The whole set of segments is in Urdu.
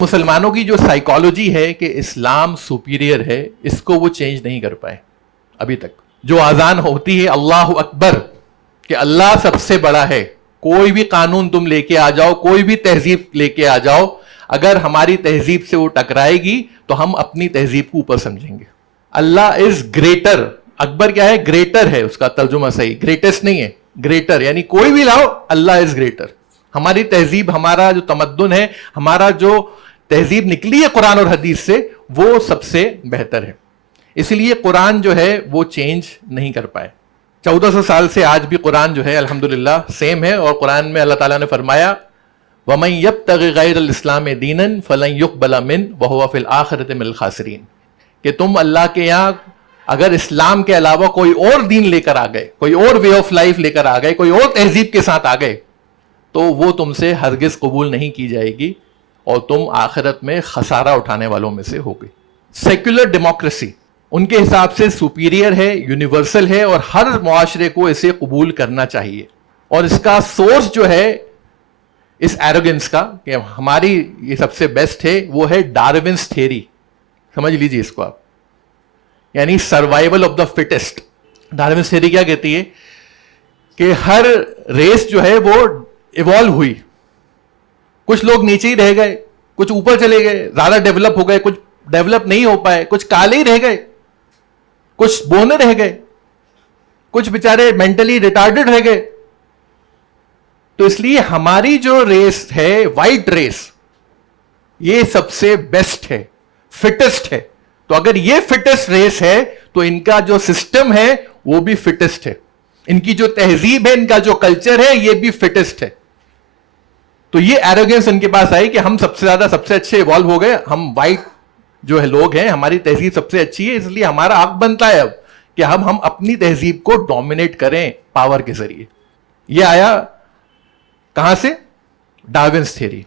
مسلمانوں کی جو سائیکالوجی ہے کہ اسلام سپیریئر ہے، اس کو وہ چینج نہیں کر پائے ابھی تک. جو اذان ہوتی ہے اللہ اکبر کہ اللہ سب سے بڑا ہے، کوئی بھی قانون تم لے کے آ جاؤ، کوئی بھی تہذیب لے کے آ جاؤ، اگر ہماری تہذیب سے وہ ٹکرائے گی تو ہم اپنی تہذیب کو اوپر سمجھیں گے. اللہ از گریٹر. اکبر کیا ہے؟ گریٹر ہے، اس کا ترجمہ صحیح، گریٹسٹ نہیں ہے، گریٹر. یعنی کوئی بھی لاؤ، اللہ از گریٹر. ہماری تہذیب، ہمارا جو تمدن ہے، ہمارا جو تہذیب نکلی ہے قرآن اور حدیث سے، وہ سب سے بہتر ہے. اس لیے قرآن جو ہے وہ چینج نہیں کر پائے. 1400 سال سے آج بھی قرآن جو ہے الحمدللہ سیم ہے. اور قرآن میں اللہ تعالیٰ نے فرمایا وَمَن يَبْتَغِ غَيْرَ الْإِسْلَامِ دِينًا فَلَن يُقْبَلَ مِنْهُ وَهُوَ فِي الْآخِرَةِ مِنَ الْخَاسِرِينَ. کہ تم اللہ کے یہاں اگر اسلام کے علاوہ کوئی اور دین لے کر آ گئے، کوئی اور وے آف لائف لے کر آ گئے، کوئی اور تہذیب کے ساتھ آ گئے، تو وہ تم سے ہرگز قبول نہیں کی جائے گی اور تم آخرت میں خسارہ اٹھانے والوں میں سے ہوگے. سیکولر ڈیموکریسی ان کے حساب سے سپیریئر ہے، یونیورسل ہے، اور ہر معاشرے کو اسے قبول کرنا چاہیے. اور اس کا سورس جو ہے اس ایروگنس کا کہ ہماری یہ سب سے بیسٹ ہے، وہ ہے ڈارونس تھیوری. سمجھ لیجیے اس کو آپ، یعنی survival of the fittest. Darwin's theory کیا کہتی ہے کہ ہر ریس جو ہے وہ ایوالو ہوئی، کچھ لوگ نیچے ہی رہ گئے، کچھ اوپر چلے گئے، زیادہ ڈیولپ ہو گئے، کچھ ڈیولپ نہیں ہو پائے، کچھ کالے ہی رہ گئے، کچھ بونے رہ گئے، کچھ بیچارے مینٹلی ریٹارڈڈ رہ گئے. تو اس لیے ہماری جو ریس ہے، وائٹ ریس، یہ سب سے بیسٹ ہے، فٹسٹ ہے. تو اگر یہ فٹسٹ ریس ہے تو ان کا جو سسٹم ہے وہ بھی فٹسٹ ہے، ان کی جو تہذیب ہے، ان کا جو کلچر ہے، یہ بھی فٹسٹ ہے. تو یہ ایروگنس ان کے پاس آئی کہ ہم سب سے زیادہ، سب سے اچھے ایوالو ہو گئے، ہم وائٹ جو ہے لوگ ہیں، ہماری تہذیب سب سے اچھی ہے، اس لیے ہمارا حق بنتا ہے اب کہ ہم اپنی تہذیب کو ڈومینیٹ کریں پاور کے ذریعے. یہ آیا کہاں سے؟ Darwin's theory.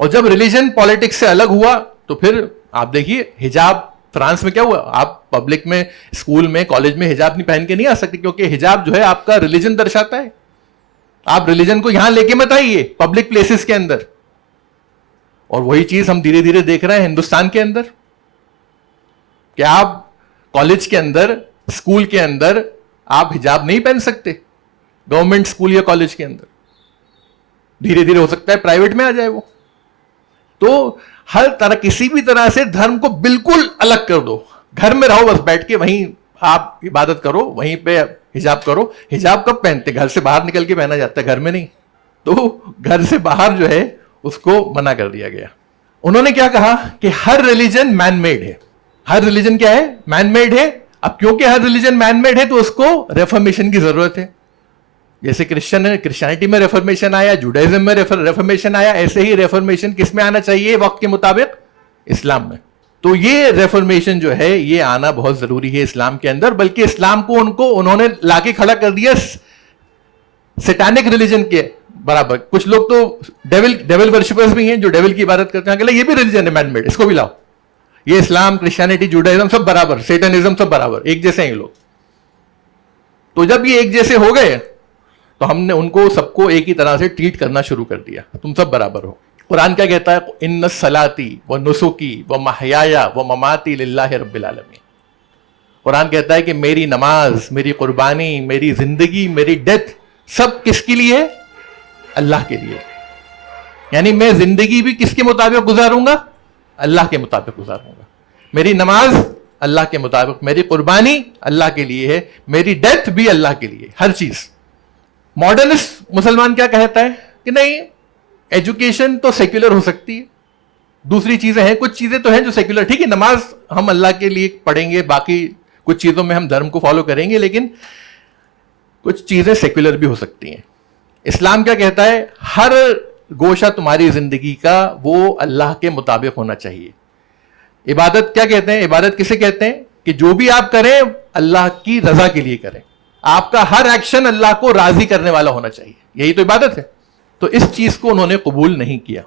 اور جب ریلیجن پالیٹکس سے الگ ہوا تو پھر آپ دیکھیے حجاب فرانس میں کیا ہوا. آپ پبلک میں، اسکول میں، کالج میں حجاب نہیں پہن کے نہیں آ سکتے، کیونکہ حجاب جو ہے آپ کا ریلیجن درشاتا ہے. آپ ریلیجن کو یہاں لے کے مت آئیے پبلک پلیسز کے اندر. اور وہی چیز ہم دھیرے دھیرے دیکھ رہے ہیں ہندوستان کے اندر کہ آپ کالج کے اندر، اسکول کے اندر آپ حجاب نہیں پہن سکتے، گورنمنٹ اسکول یا کالج کے اندر. دھیرے دھیرے ہو سکتا ہے پرائیویٹ میں آ جائے وہ. تو ہر طرح، کسی بھی طرح سے دھرم کو بالکل الگ کر دو. گھر میں رہو بس بیٹھ کے، وہیں آپ عبادت کرو، وہیں پہ حجاب کرو. حجاب کب پہنتے؟ گھر سے باہر نکل کے پہنا جاتا ہے، گھر میں نہیں. تو گھر سے باہر جو ہے اس کو منع کر دیا گیا. انہوں نے کیا کہا کہ ہر ریلیجن مین میڈ ہے. ہر ریلیجن کیا ہے؟ مین میڈ ہے. اب کیونکہ ہر ریلیجن مین میڈ ہے تو اس کو ریفارمیشن کی ضرورت ہے. جیسے کرسچینٹی میں ریفارمیشن آیا، جوڈائزم میں ریفارمیشن آیا، ایسے ہی ریفارمیشن کس میں آنا چاہیے وقت کے مطابق؟ اسلام میں. تو یہ ریفارمیشن جو ہے یہ آنا بہت ضروری ہے اسلام کے اندر. بلکہ اسلام کو انہوں نے لا کے کھڑا کر دیا سیٹانک ریلیجن کے برابر. کچھ لوگ تو ڈیول ورشپرز بھی ہیں جو ڈیول کی عبادت کرتے ہیں، کہ یہ بھی ریلیجن ہے مین میڈ، اس کو بھی لاؤ. یہ اسلام، کرسچینٹی، جوڈائزم سب برابر، سیٹنزم سب برابر، ایک جیسے ہیں یہ لوگ. تو جب یہ ایک جیسے ہو گئے تو ہم نے ان کو سب کو ایک ہی طرح سے ٹریٹ کرنا شروع کر دیا، تم سب برابر ہو. قرآن کیا کہتا ہے؟ ان صلاتی و نسکی و محیایا و مماتی للہ رب العالمین. قرآن کہتا ہے کہ میری نماز، میری قربانی، میری زندگی، میری ڈیتھ سب کس کے لیے؟ اللہ کے لیے. یعنی میں زندگی بھی کس کے مطابق گزاروں گا؟ اللہ کے مطابق گزاروں گا. میری نماز اللہ کے مطابق، میری قربانی اللہ کے لیے ہے، میری ڈیتھ بھی اللہ کے لیے، ہر چیز. ماڈرنسٹ مسلمان کیا کہتا ہے کہ نہیں، ایجوکیشن تو سیکولر ہو سکتی ہے، دوسری چیزیں ہیں، کچھ چیزیں تو ہیں جو سیکولر، ٹھیک ہے نماز ہم اللہ کے لیے پڑھیں گے، باقی کچھ چیزوں میں ہم دھرم کو فالو کریں گے، لیکن کچھ چیزیں سیکولر بھی ہو سکتی ہیں. اسلام کیا کہتا ہے؟ ہر گوشہ تمہاری زندگی کا وہ اللہ کے مطابق ہونا چاہیے. عبادت کیا کہتے ہیں؟ عبادت کسے کہتے ہیں؟ کہ جو بھی آپ کریں اللہ کی رضا کے لیے کریں. آپ کا ہر ایکشن اللہ کو راضی کرنے والا ہونا چاہیے، یہی تو عبادت ہے. تو اس چیز کو انہوں نے قبول نہیں کیا.